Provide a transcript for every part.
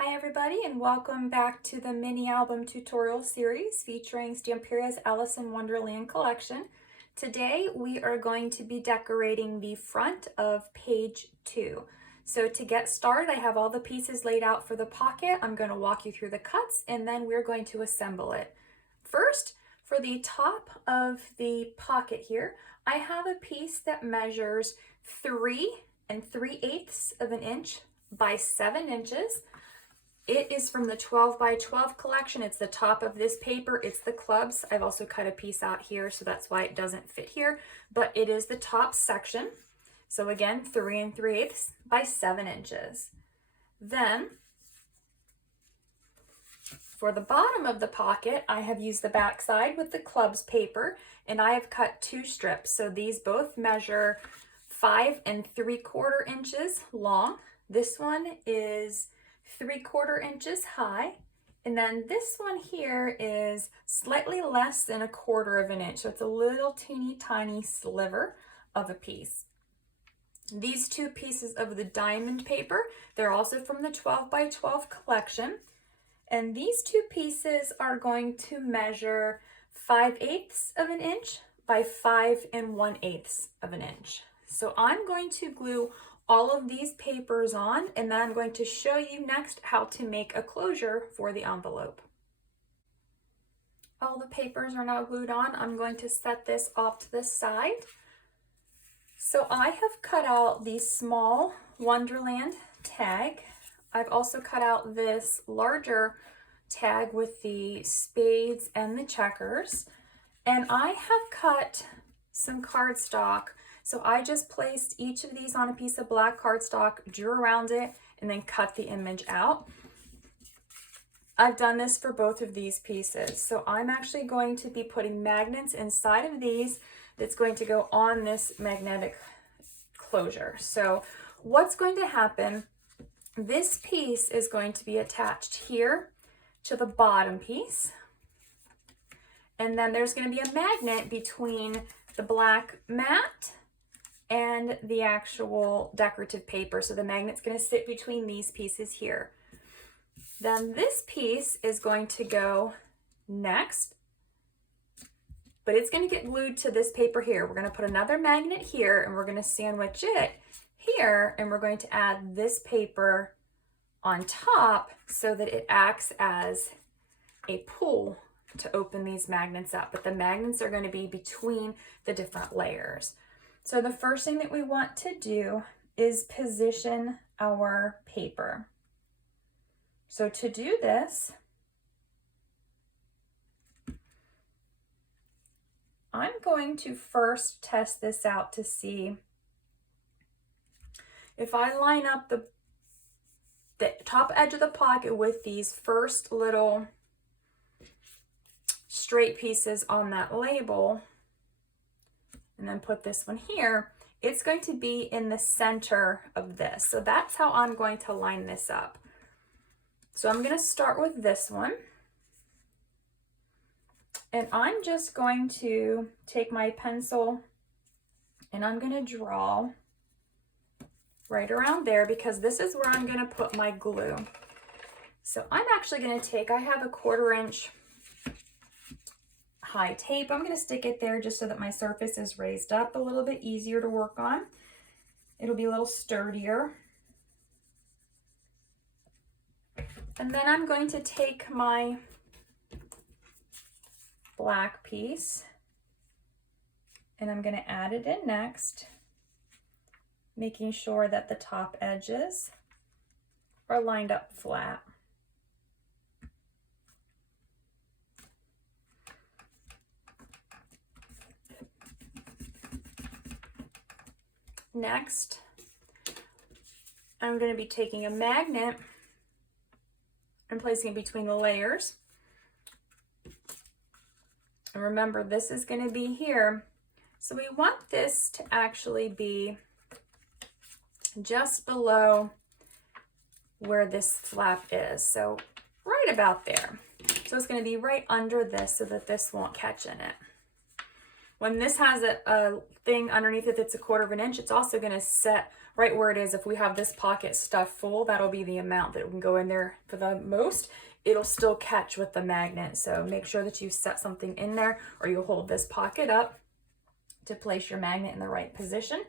Hi everybody, and welcome back to the mini album tutorial series featuring Stamperia's Alice in Wonderland collection. Today we are going to be decorating the front of page 2. So to get started, I have all the pieces laid out for the pocket. I'm going to walk you through the cuts and then we're going to assemble it. First, for the top of the pocket here, I have a piece that measures 3 3/8 of an inch by 7 inches. It is from the 12 by 12 collection. It's the top of this paper. It's the clubs. I've also cut a piece out here, so that's why it doesn't fit here, but it is the top section. So again, 3 3/8 by 7 inches. Then for the bottom of the pocket, I have used the back side with the clubs paper, and I have cut 2 strips. So these both measure 5 3/4 inches long. This one is 3/4 inches high, and then this one here is slightly less than 1/4 of an inch, so it's a little teeny tiny sliver of a piece. These 2 pieces of the diamond paper, they're also from the 12 by 12 collection, and these 2 pieces are going to measure 5/8 of an inch by 5 1/8 of an inch. So I'm going to glue all of these papers on, and then I'm going to show you next how to make a closure for the envelope. All the papers are now glued on. I'm going to set this off to the side. So I have cut out the small Wonderland tag. I've also cut out this larger tag with the spades and the checkers. And I have cut some cardstock. So I just placed each of these on a piece of black cardstock, drew around it, and then cut the image out. I've done this for both of these pieces. So I'm actually going to be putting magnets inside of these that's going to go on this magnetic closure. So what's going to happen, this piece is going to be attached here to the bottom piece. And then there's going to be a magnet between the black mat and the actual decorative paper. So the magnet's going to sit between these pieces here. Then this piece is going to go next, but it's going to get glued to this paper here. We're going to put another magnet here, and we're going to sandwich it here, and we're going to add this paper on top so that it acts as a pull to open these magnets up. But the magnets are going to be between the different layers. So the first thing that we want to do is position our paper. So to do this, I'm going to first test this out to see if I line up the top edge of the pocket with these first little straight pieces on that label, and then put this one here, it's going to be in the center of this. So that's how I'm going to line this up. So I'm going to start with this one. And I'm just going to take my pencil and I'm going to draw right around there, because this is where I'm going to put my glue. So I'm actually going to take, I have a 1/4 inch high tape. I'm going to stick it there just so that my surface is raised up a little bit easier to work on. It'll be a little sturdier. And then I'm going to take my black piece and I'm going to add it in next, making sure that the top edges are lined up flat. Next, I'm going to be taking a magnet and placing it between the layers. And remember, this is going to be here. So we want this to actually be just below where this flap is. So right about there. So it's going to be right under this so that this won't catch in it. When this has a thing underneath it that's 1/4 of an inch, it's also going to set right where it is. If we have this pocket stuffed full, that'll be the amount that can go in there for the most. It'll still catch with the magnet. So make sure that you set something in there, or you hold this pocket up to place your magnet in the right position.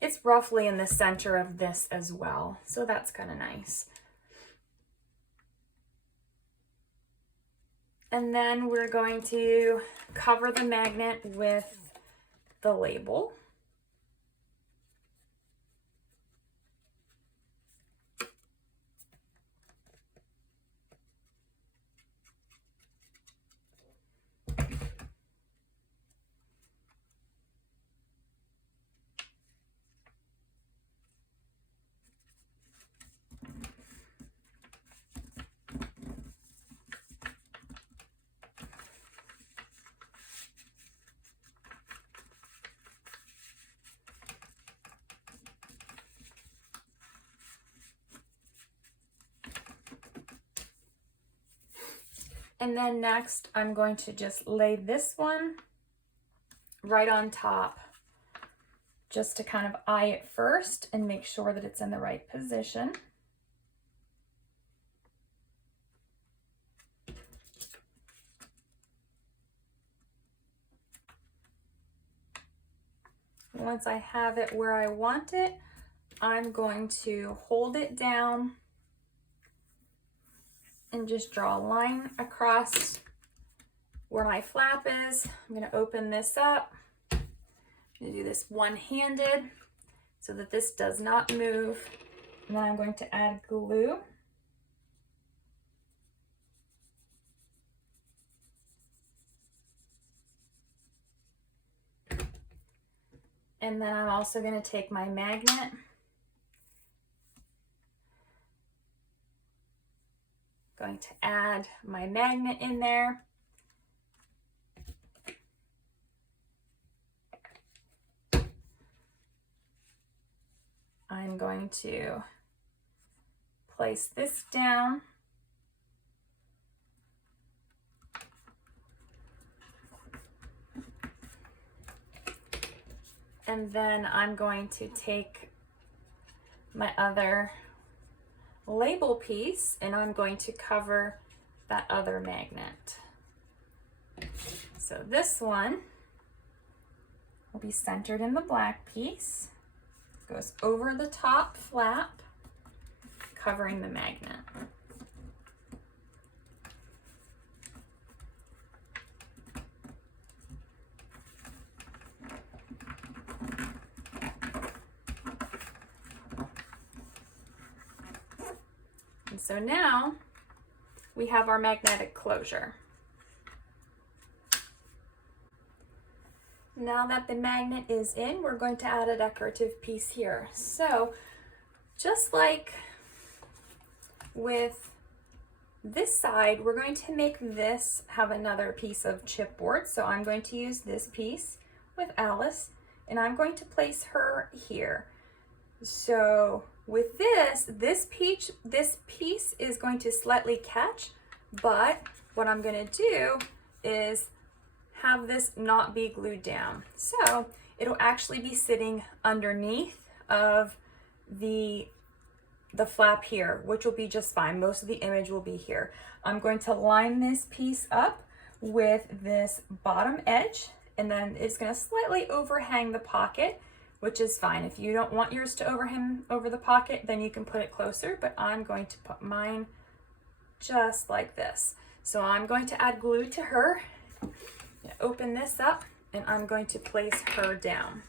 It's roughly in the center of this as well. So that's kind of nice. And then we're going to cover the magnet with the label. And then next, I'm going to just lay this one right on top, just to kind of eye it first and make sure that it's in the right position. Once I have it where I want it, I'm going to hold it down and just draw a line across where my flap is. I'm going to open this up. I'm going to do this one-handed so that this does not move. And then I'm going to add glue. And then I'm also going to take my magnet, going to add my magnet in there. I'm going to place this down. And then I'm going to take my other label piece and I'm going to cover that other magnet. So this one will be centered in the black piece, goes over the top flap, covering the magnet. And so now we have our magnetic closure. Now that the magnet is in, we're going to add a decorative piece here. So just like with this side, we're going to make this have another piece of chipboard. So I'm going to use this piece with Alice and I'm going to place her here. So with this piece is going to slightly catch, but what I'm going to do is have this not be glued down. So it'll actually be sitting underneath of the flap here, which will be just fine. Most of the image will be here. I'm going to line this piece up with this bottom edge, and then it's going to slightly overhang the pocket, which is fine. If you don't want yours to overhang over the pocket, then you can put it closer, but I'm going to put mine just like this. So I'm going to add glue to her. Open this up and I'm going to place her down.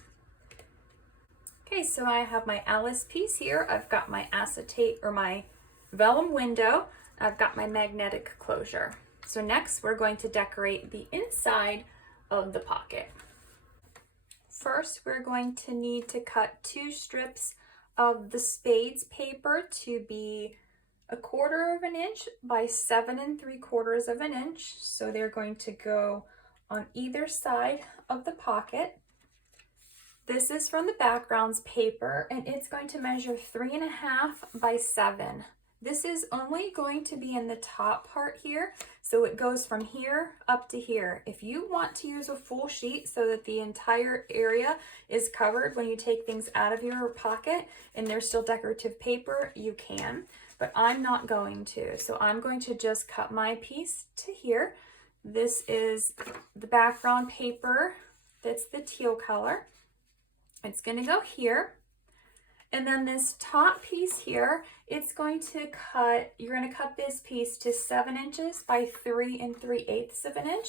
Okay, so I have my Alice piece here. I've got my acetate or my vellum window. I've got my magnetic closure. So next we're going to decorate the inside of the pocket. First, we're going to need to cut 2 strips of the spades paper to be 1/4 inch by 7 3/4 inch. So they're going to go on either side of the pocket. This is from the backgrounds paper and it's going to measure 3.5 by 7. This is only going to be in the top part here, so it goes from here up to here. If you want to use a full sheet so that the entire area is covered when you take things out of your pocket and there's still decorative paper, you can, but I'm not going to. So I'm going to just cut my piece to here. This is the background paper that's the teal color. It's going to go here. And then this top piece here, it's going to cut, you're going to cut this piece to 7 inches by 3 3/8 of an inch.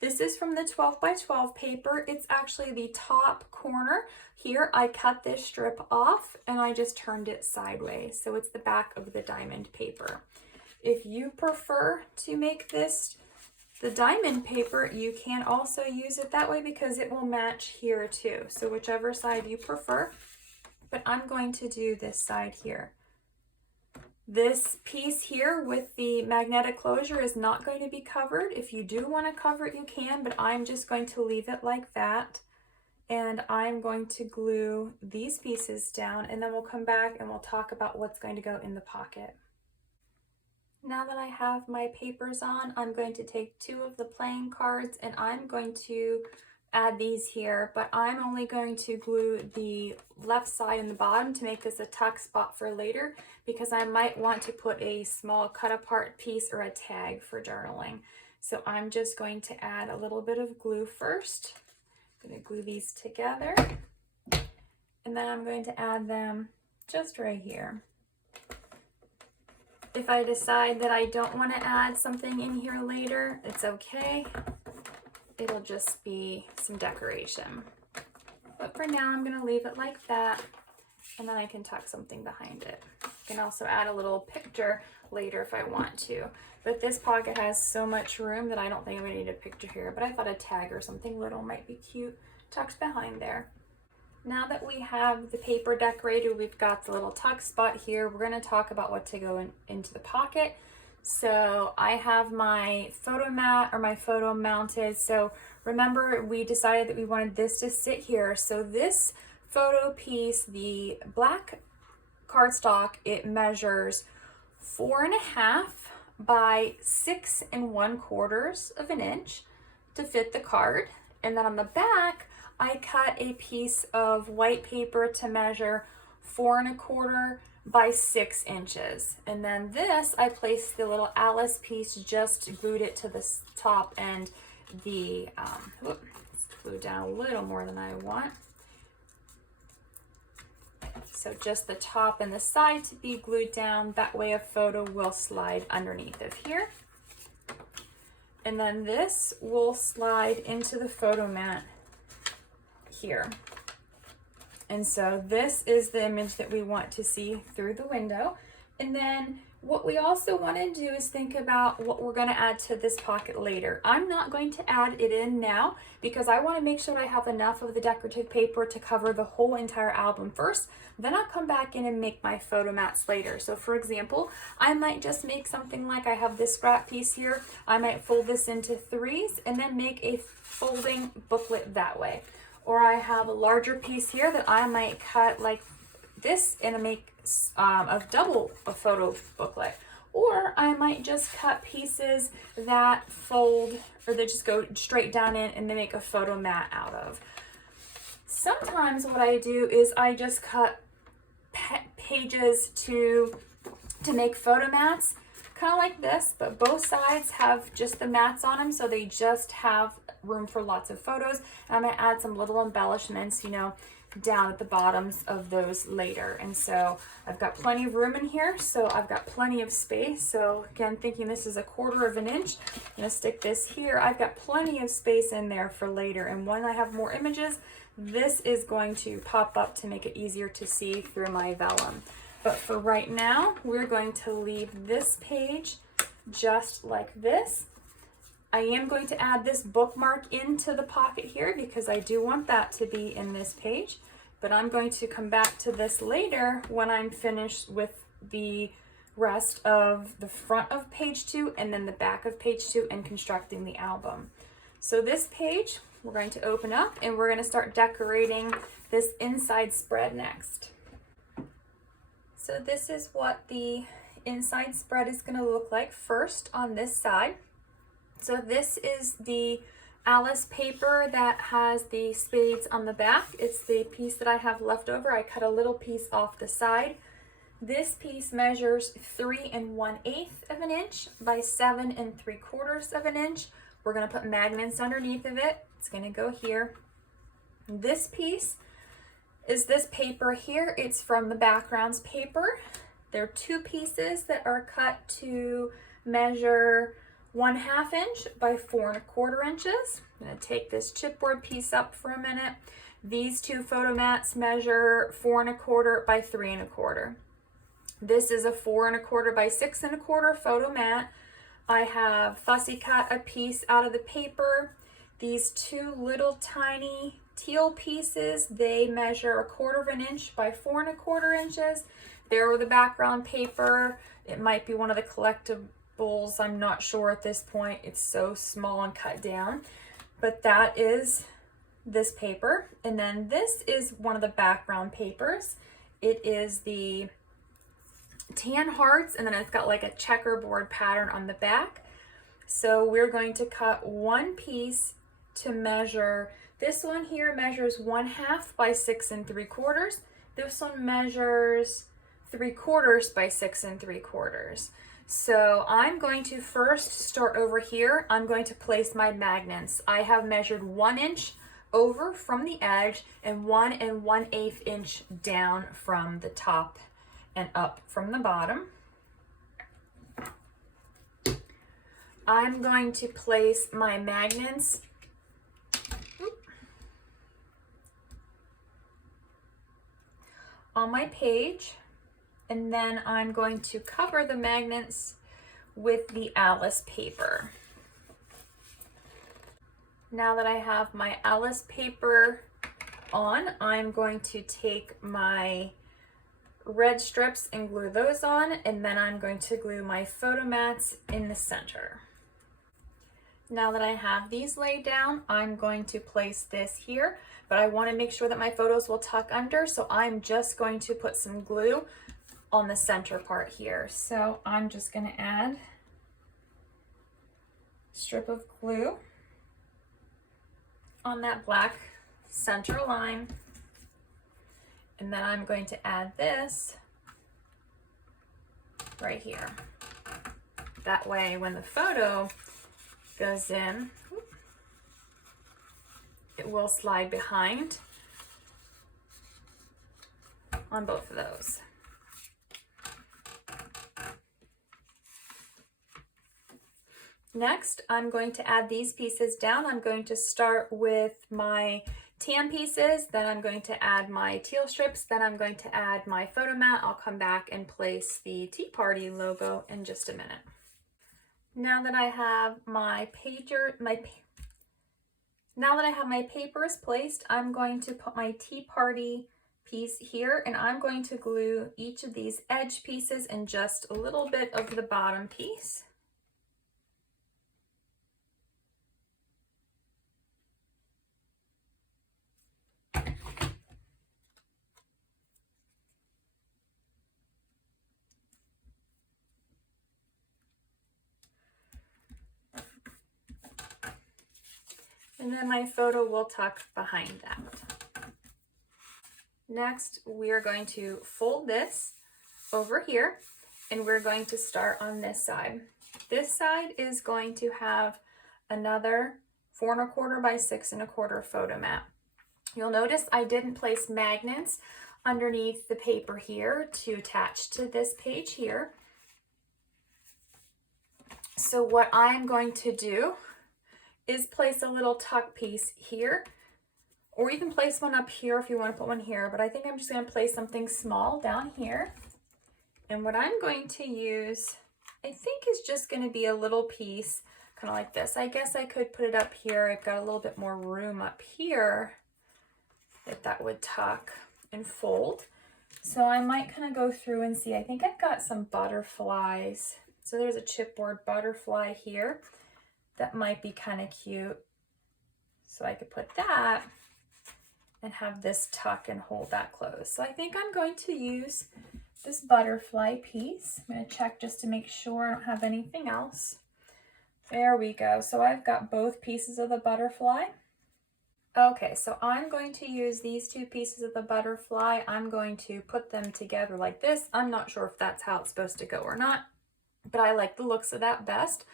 This is from the 12 by 12 paper. It's actually the top corner. Here I cut this strip off and I just turned it sideways. So it's the back of the diamond paper. If you prefer to make this the diamond paper, you can also use it that way because it will match here too. So whichever side you prefer. But I'm going to do this side here. This piece here with the magnetic closure is not going to be covered. If you do want to cover it, you can, but I'm just going to leave it like that. And I'm going to glue these pieces down, and then we'll come back and we'll talk about what's going to go in the pocket. Now that I have my papers on, I'm going to take 2 of the playing cards and I'm going to add these here, but I'm only going to glue the left side and the bottom to make this a tuck spot for later, because I might want to put a small cut apart piece or a tag for journaling. So I'm just going to add a little bit of glue first. I'm going to glue these together, and then I'm going to add them just right here. If I decide that I don't want to add something in here later, it's okay. It'll just be some decoration. But for now, I'm gonna leave it like that, and then I can tuck something behind it. I can also add a little picture later if I want to. But this pocket has so much room that I don't think I'm gonna need a picture here, but I thought a tag or something little might be cute tucked behind there. Now that we have the paper decorated, we've got the little tuck spot here, we're gonna talk about what to go into the pocket. So I have my photo mat or my photo mounted. So remember, we decided that we wanted this to sit here. So this photo piece, the black cardstock, it measures 4.5 by 6 1/4 of an inch to fit the card. And then on the back, I cut a piece of white paper to measure 4 1/4 by 6 inches. And then this, I placed the little Alice piece, just glued it to the top, and the, it's glued down a little more than I want. So just the top and the side to be glued down, that way a photo will slide underneath of here. And then this will slide into the photo mat here. And so this is the image that we want to see through the window. And then what we also want to do is think about what we're going to add to this pocket later. I'm not going to add it in now because I want to make sure I have enough of the decorative paper to cover the whole entire album first. Then I'll come back in and make my photo mats later. So for example, I might just make something like, I have this scrap piece here. I might fold this into 3s and then make a folding booklet that way. Or I have a larger piece here that I might cut like this and make a double photo booklet. Or I might just cut pieces that fold, or they just go straight down in and they make a photo mat out of. Sometimes what I do is I just cut pages to make photo mats, kind of like this, but both sides have just the mats on them, so they just have room for lots of photos. And I'm going to add some little embellishments, you know, down at the bottoms of those later. And so I've got plenty of room in here, so I've got plenty of space. So again, thinking this is 1/4 of an inch, I'm going to stick this here. I've got plenty of space in there for later, and when I have more images, this is going to pop up to make it easier to see through my vellum. But for right now, we're going to leave this page just like this. I am going to add this bookmark into the pocket here because I do want that to be in this page, but I'm going to come back to this later when I'm finished with the rest of the front of page 2 and then the back of page 2 and constructing the album. So this page we're going to open up and we're going to start decorating this inside spread next. So this is what the inside spread is going to look like first on this side. So this is the Alice paper that has the spades on the back. It's the piece that I have left over. I cut a little piece off the side. This piece measures 3 1/8 of an inch by 7 3/4 of an inch. We're going to put magnets underneath of it. It's going to go here. This piece is this paper here. It's from the backgrounds paper. There are 2 pieces that are cut to measure 1/2 inch by 4 1/4 inches. I'm going to take this chipboard piece up for a minute. These 2 photo mats measure 4 1/4 by 3 1/4. This is a 4 1/4 by 6 1/4 photo mat. I have fussy cut a piece out of the paper. These 2 little tiny teal pieces, they measure 1/4 of an inch by 4 1/4 inches. They're the background paper. It might be one of the collectibles. I'm not sure at this point. It's so small and cut down. But that is this paper. And then this is one of the background papers. It is the tan hearts, and then it's got like a checkerboard pattern on the back. So we're going to cut 1 piece to measure. This one here measures 1/2 by 6 3/4. This one measures 3/4 by 6 3/4. So I'm going to first start over here. I'm going to place my magnets. I have measured 1 inch over from the edge and 1 1/8 inch down from the top and up from the bottom. I'm going to place my magnets on my page, and then I'm going to cover the magnets with the Alice paper. Now that I have my Alice paper on, I'm going to take my red strips and glue those on, and then I'm going to glue my photo mats in the center. Now that I have these laid down, I'm going to place this here, but I want to make sure that my photos will tuck under, so I'm just going to put some glue on the center part here. So I'm just going to add a strip of glue on that black center line. And then I'm going to add this right here. That way when the photo goes in, it will slide behind on both of those. Next, I'm going to add these pieces down. I'm going to start with my tan pieces, then I'm going to add my teal strips, then I'm going to add my photo mat. I'll come back and place the Tea Party logo in just a minute. Now that I have my papers placed, I'm going to put my Tea Party piece here, and I'm going to glue each of these edge pieces and just a little bit of the bottom piece. And then my photo will tuck behind that. Next, we are going to fold this over here, and we're going to start on this side. This side is going to have another 4 1/4 by 6 1/4 photo mat. You'll notice I didn't place magnets underneath the paper here to attach to this page here. So what I'm going to do is place a little tuck piece here, or you can place one up here if you want to put one here, but I think I'm just going to place something small down here. And what I'm going to use, I think, is just going to be a little piece kind of like this. I guess I could put it up here. I've got a little bit more room up here if that would tuck and fold. So I might kind of go through and see. I think I've got some butterflies. So there's a chipboard butterfly here. That might be kind of cute. So I could put that and have this tuck and hold that closed. So I think I'm going to use this butterfly piece. I'm going to check just to make sure I don't have anything else. There we go. So I've got both pieces of the butterfly. Okay, so I'm going to use these two pieces of the butterfly. I'm going to put them together like this. I'm not sure if that's how it's supposed to go or not, but I like the looks of that best.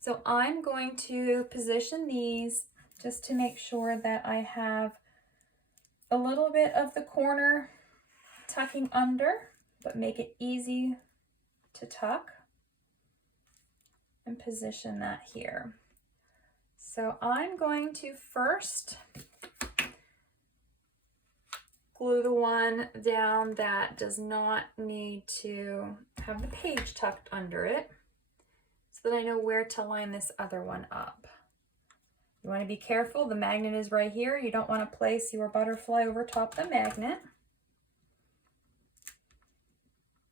So I'm going to position these just to make sure that I have a little bit of the corner tucking under, but make it easy to tuck, and position that here. So I'm going to first glue the one down that does not need to have the page tucked under it, so that I know where to line this other one up. You want to be careful, the magnet is right here. You don't want to place your butterfly over top the magnet.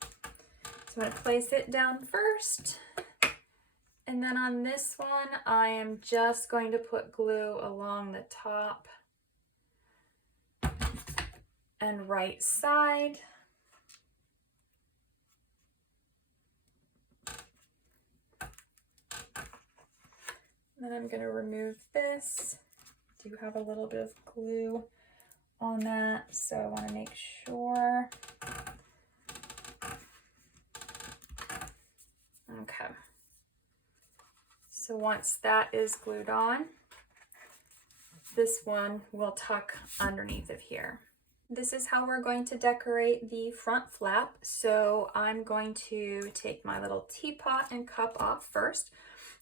So I'm going to place it down first. And then on this one, I am just going to put glue along the top and right side. Then I'm going to remove this. I do have a little bit of glue on that, so I want to make sure. Okay. So once that is glued on, this one will tuck underneath of here. This is how we're going to decorate the front flap. So I'm going to take my little teapot and cup off first.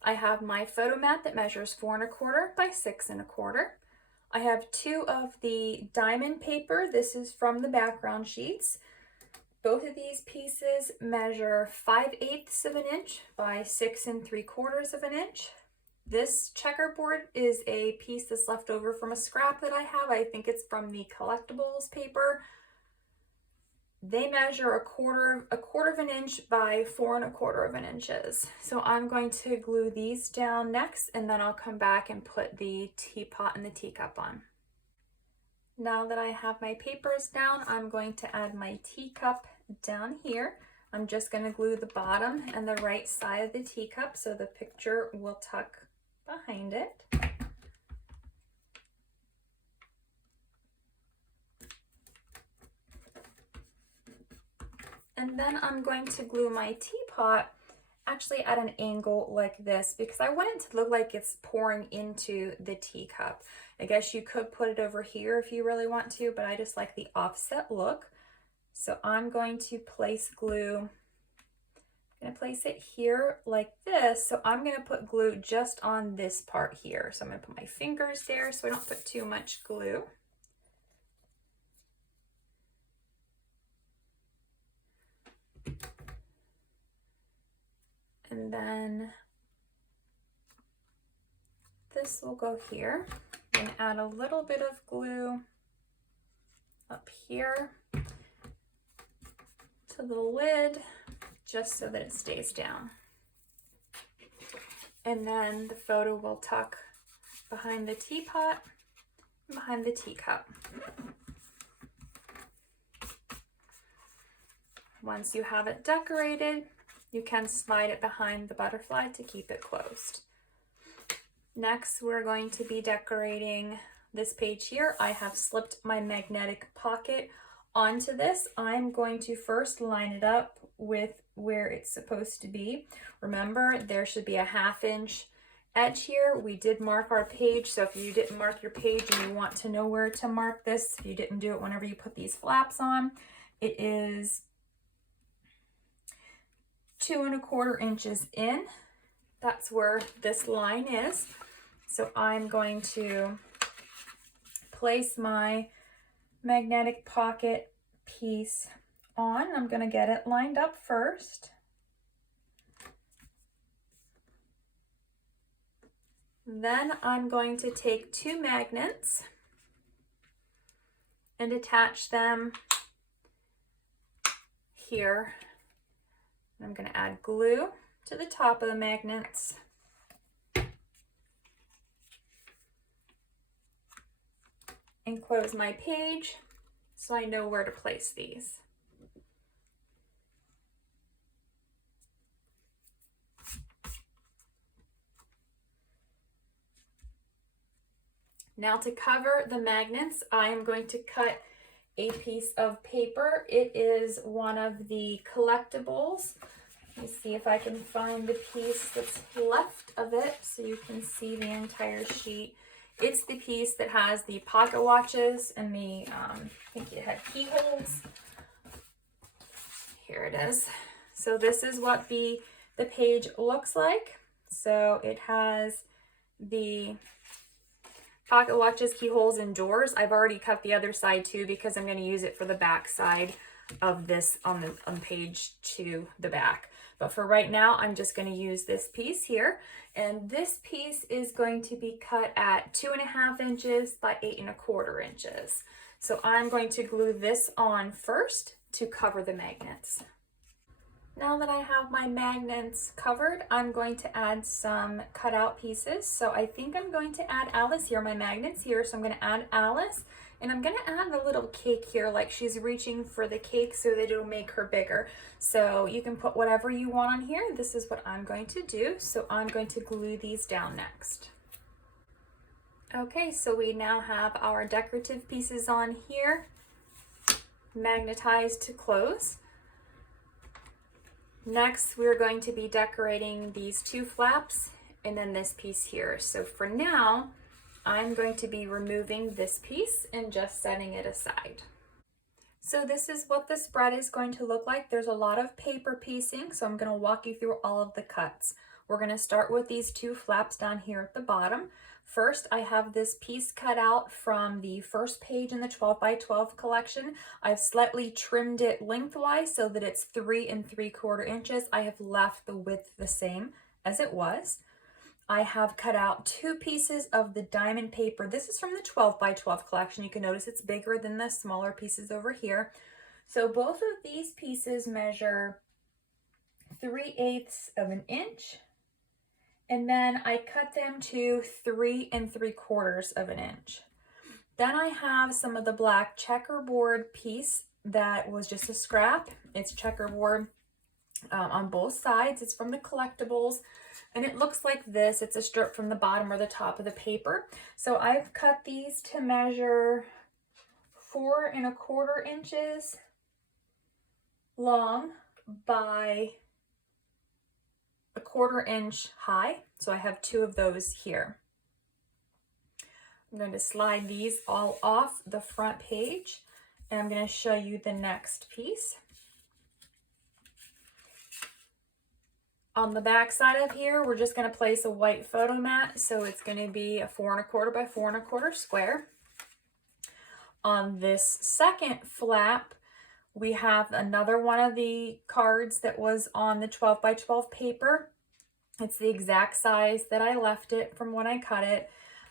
I have my photo mat that measures 4 1/4 by 6 1/4. I have 2 of the diamond paper. This is from the background sheets. Both of these pieces measure 5/8 of an inch by 6 3/4 of an inch. This checkerboard is a piece that's left over from a scrap that I have. I think it's from the collectibles paper. They measure a quarter of an inch by 4 1/4 of an inches. So I'm going to glue these down next, and then I'll come back and put the teapot and the teacup on. Now that I have my papers down, I'm going to add my teacup down here. I'm just going to glue the bottom and the right side of the teacup so the picture will tuck behind it. And then I'm going to glue my teapot actually at an angle like this, because I want it to look like it's pouring into the teacup. I guess you could put it over here if you really want to, but I just like the offset look. So I'm going to place glue. I'm going to place it here like this. So I'm going to put glue just on this part here. So I'm going to put my fingers there so I don't put too much glue. And then this will go here, and add a little bit of glue up here to the lid just so that it stays down. And then the photo will tuck behind the teapot and behind the teacup. Once you have it decorated, you can slide it behind the butterfly to keep it closed. Next, we're going to be decorating this page here. I have slipped my magnetic pocket onto this. I'm going to first line it up with where it's supposed to be. Remember, there should be a 1/2 inch edge here. We did mark our page, so if you didn't mark your page and you want to know where to mark this, if you didn't do it whenever you put these flaps on, it is 2 1/4 inches in. That's where this line is. So I'm going to place my magnetic pocket piece on. I'm going to get it lined up first. Then I'm going to take 2 magnets and attach them here. I'm going to add glue to the top of the magnets. And close my page so I know where to place these. Now to cover the magnets, I am going to cut a piece of paper. It is one of the collectibles. Let me see if I can find the piece that's left of it so you can see the entire sheet. It's the piece that has the pocket watches and the, I think it had keyholes. Here it is. So this is what the page looks like. So it has the pocket watches, keyholes, and doors. I've already cut the other side too because I'm going to use it for the back side of this on page 2, the back. But for right now, I'm just going to use this piece here. And this piece is going to be cut at 2.5 inches by 8.25 inches. So I'm going to glue this on first to cover the magnets. Now that I have my magnets covered, I'm going to add some cutout pieces. So I think I'm going to add Alice here, my magnets here. So I'm going to add Alice, and I'm going to add the little cake here, like she's reaching for the cake so that it'll make her bigger. So you can put whatever you want on here. This is what I'm going to do. So I'm going to glue these down next. Okay, so we now have our decorative pieces on here, magnetized to close. Next, we're going to be decorating these 2 flaps and then this piece here. So for now, I'm going to be removing this piece and just setting it aside. So this is what the spread is going to look like. There's a lot of paper piecing, so I'm going to walk you through all of the cuts. We're going to start with these 2 flaps down here at the bottom. First, I have this piece cut out from the first page in the 12 by 12 collection. I've slightly trimmed it lengthwise so that it's 3 3/4 inches. I have left the width the same as it was. I have cut out 2 pieces of the diamond paper. This is from the 12 by 12 collection. You can notice it's bigger than the smaller pieces over here. So both of these pieces measure 3/8 of an inch. And then I cut them to 3 3/4 of an inch. Then I have some of the black checkerboard piece that was just a scrap. It's checkerboard on both sides. It's from the collectibles, and it looks like this. It's a strip from the bottom or the top of the paper. So I've cut these to measure 4 1/4 inches long by 1/4 inch high. So I have 2 of those here. I'm going to slide these all off the front page, and I'm going to show you the next piece. On the back side of here, we're just going to place a white photo mat. So it's going to be a 4 1/4 by 4 1/4 square. On this second flap, we have another one of the cards that was on the 12 by 12 paper. It's the exact size that I left it from when I cut it.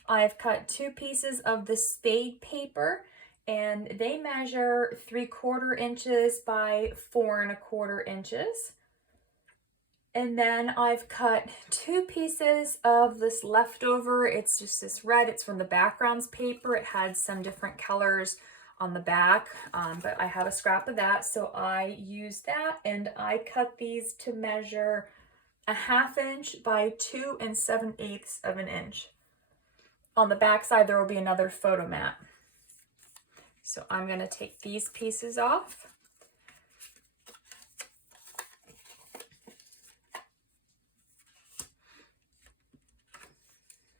I've cut 2 pieces of the spade paper, and they measure 3/4 inches by 4 1/4 inches. And then I've cut 2 pieces of this leftover. It's just this red. It's from the backgrounds paper. It had some different colors on the back, but I have a scrap of that, so I used that, and I cut these to measure 1/2 inch by 2 7/8 of an inch. On the back side, there will be another photo mat. So I'm going to take these pieces off.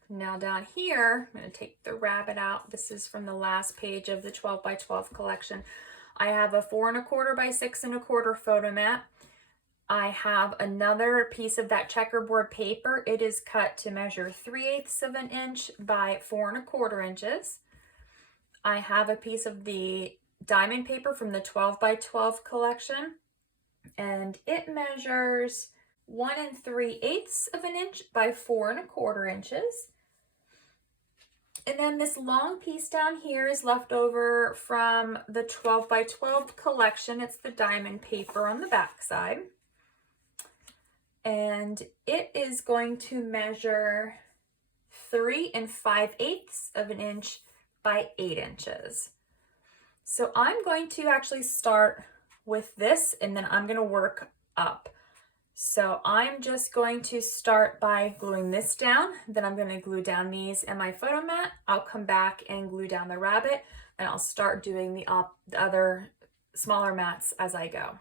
Now down here, I'm going to take the rabbit out. This is from the last page of the 12 by 12 collection. I have a 4 1/4 by 6 1/4 photo mat. I have another piece of that checkerboard paper. It is cut to measure 3/8 of an inch by 4 1/4 inches. I have a piece of the diamond paper from the 12 by 12 collection, and it measures 1 3/8 of an inch by 4 1/4 inches. And then this long piece down here is left over from the 12 by 12 collection. It's the diamond paper on the back side. And it is going to measure 3 5/8 of an inch by 8 inches. So I'm going to actually start with this, and then I'm going to work up. So I'm just going to start by gluing this down, then I'm going to glue down these and my photo mat. I'll come back and glue down the rabbit, and I'll start doing the other smaller mats as I go.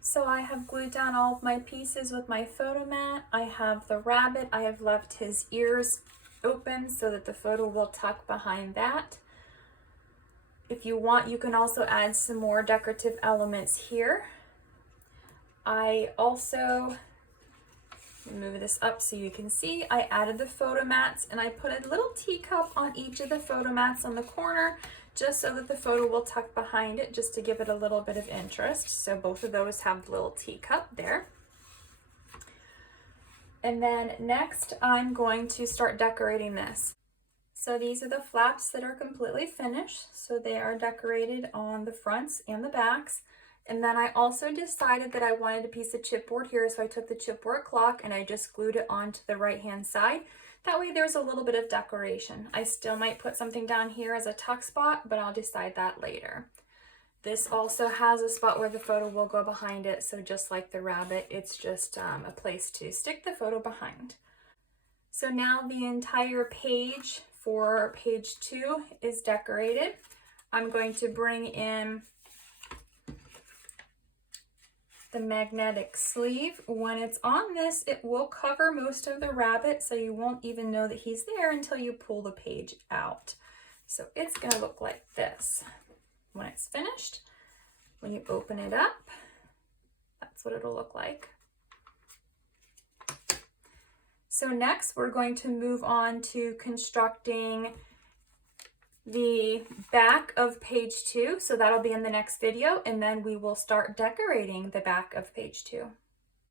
So I have glued down all of my pieces with my photo mat. I have the rabbit. I have left his ears open so that the photo will tuck behind that. If you want, you can also add some more decorative elements here. I also, move this up so you can see, I added the photo mats and I put a little teacup on each of the photo mats on the corner just so that the photo will tuck behind it, just to give it a little bit of interest. So both of those have the little teacup there. And then next I'm going to start decorating this. So these are the flaps that are completely finished. So they are decorated on the fronts and the backs. And then I also decided that I wanted a piece of chipboard here, so I took the chipboard clock and I just glued it onto the right hand side. That way there's a little bit of decoration. I still might put something down here as a tuck spot, but I'll decide that later. This also has a spot where the photo will go behind it, so just like the rabbit, it's just a place to stick the photo behind. So now the entire page for page 2 is decorated. I'm going to bring in the magnetic sleeve. When it's on this, it will cover most of the rabbit, so you won't even know that he's there until you pull the page out. So it's going to look like this when it's finished. When you open it up, that's what it'll look like. So next we're going to move on to constructing the back of page 2. So that'll be in the next video, and then we will start decorating the back of page 2.